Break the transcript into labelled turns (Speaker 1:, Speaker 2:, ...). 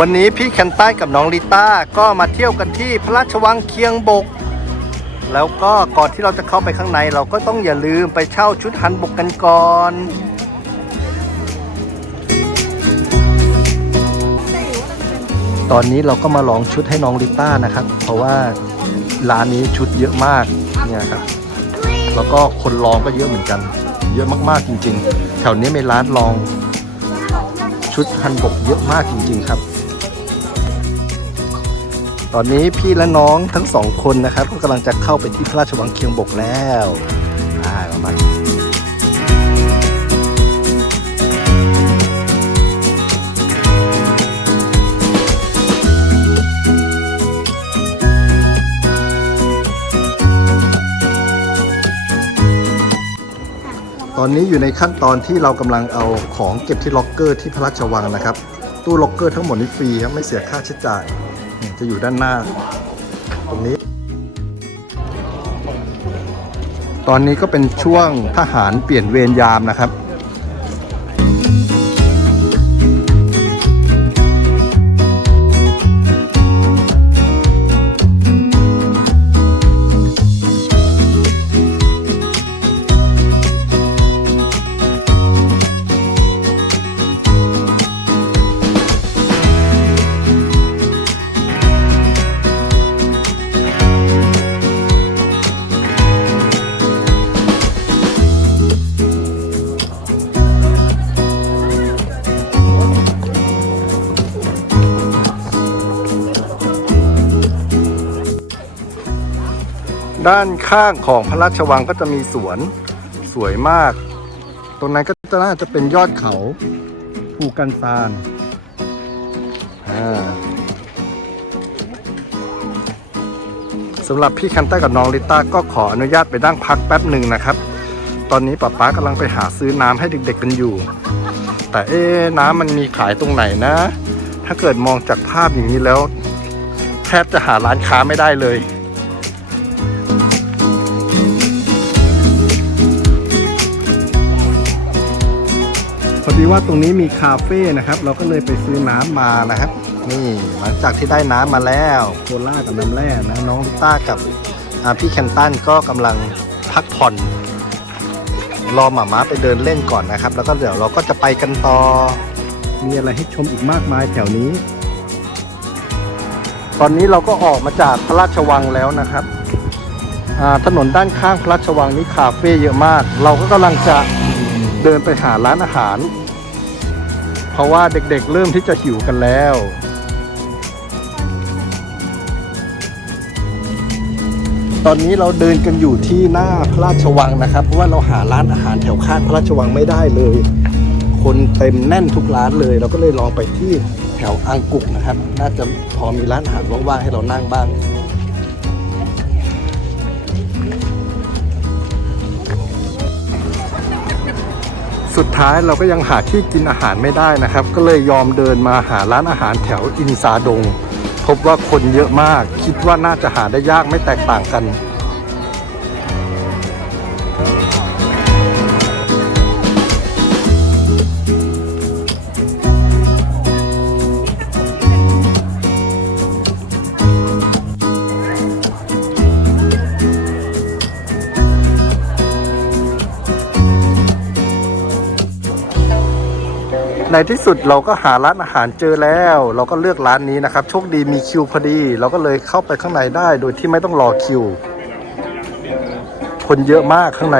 Speaker 1: วันนี้พี่แคนใต้กับน้องลิต้าก็มาเที่ยวกันที่พระราชวังเคียงบก แล้วก็ก่อนที่เราจะเข้าไปข้างในเราก็ต้องอย่าลืมไปเช่าชุดฮันบกกันก่อนตอนนี้เราก็มาลองชุดให้น้องลิต้านะครับ เพราะว่าร้านนี้ชุดเยอะมากเนี่ยครับ แล้วก็คนลองก็เยอะเหมือนกัน เยอะมากๆจริง ๆ แถวนี้มีร้านลอง ชุดฮันบกเยอะมากจริง ๆ ครับ ตอนนี้พี่และน้องทั้งสองคนนะครับ ก็กำลังจะเข้าไปที่พระราชวังเคียงบกแล้วอ่าประมาณตอนนี้อยู่ในขั้นตอนที่เรากำลังเอาของเก็บที่ล็อกเกอร์ที่พระราชวังนะครับ ตู้ล็อกเกอร์ทั้งหมดนี้ฟรีครับไม่เสียค่าใช้จ่าย จะอยู่ด้านหน้า ตรงนี้ ตอนนี้ก็เป็นช่วงทหารเปลี่ยนเวรยามนะครับ ด้านข้างของพระราชวังก็จะมีสวนสวยมาก ตรงนั้นก็จะน่าจะเป็นยอดเขาภูกันซานสำหรับพี่คันต้ากับน้องลิต้าก็ขออนุญาตไปนั่งพักแป๊บหนึ่งนะครับ ตอนนี้ป๊าป๊ากำลังไปหาซื้อน้ำให้เด็กๆกันอยู่ แต่เอ๊น้ำมันมีขายตรงไหนนะ ถ้าเกิดมองจากภาพอย่างนี้แล้ว แทบจะหาร้านค้าไม่ได้เลย พอดีว่าตรงนี้มีคาเฟ่นะครับ เราก็เลยไปซื้อน้ำมานะครับ นี่หลังจากที่ได้น้ำมาแล้วโคล่ากับน้ำแร่นะน้องลิต้ากับพี่แคนตันก็กำลังพักผ่อน รอหมาม้าไปเดินเล่นก่อนนะครับ แล้วก็เดี๋ยวเราก็จะไปกันต่อ มีอะไรให้ชมอีกมากมายแถวนี้ ตอนนี้เราก็ออกมาจากพระราชวังแล้วนะครับถนนด้านข้างพระราชวังนี่คาเฟ่เยอะมาก เราก็กำลังจะ เดินไปหาร้านอาหาร เพราะว่าเด็กๆเริ่มที่จะหิวกันแล้วตอนนี้เราเดินกันอยู่ที่หน้าพระราชวังนะครับ เพราะว่าเราหาร้านอาหารแถวข้างพระราชวังไม่ได้เลย คนเต็มแน่นทุกร้านเลย เราก็เลยลองไปที่แถวอังกุกนะครับ น่าจะพอมีร้านอาหารว่างๆให้เรานั่งบ้าง สุดท้ายเราก็ยังหาที่กินอาหารไม่ได้นะครับ ก็เลยยอมเดินมาหาร้านอาหารแถวอินซาดง พบว่าคนเยอะมาก คิดว่าน่าจะหาได้ยากไม่แตกต่างกัน ในที่สุดเราก็หาร้านอาหารเจอแล้ว เราก็เลือกร้านนี้นะครับ โชคดีมีคิวพอดี เราก็เลยเข้าไปข้างในได้โดยที่ไม่ต้องรอคิว คนเยอะมากข้างใน